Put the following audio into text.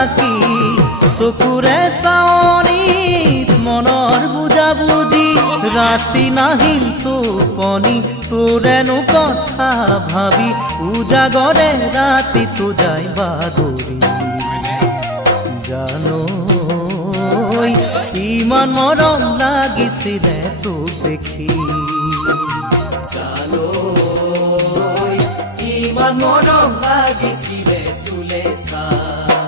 থাকি চকুৰে চাৱনিত মনৰ বুজাবুজি ৰাতি নাহিল টোপনি তোৰেনো কথা ভাবি উজাগৰে ৰাতিটো যায় বাগৰি জানো ইমান মৰম লাগিছিলে তোক দেখি জানো ইমান মৰম লাগিছিলে তোলে চাই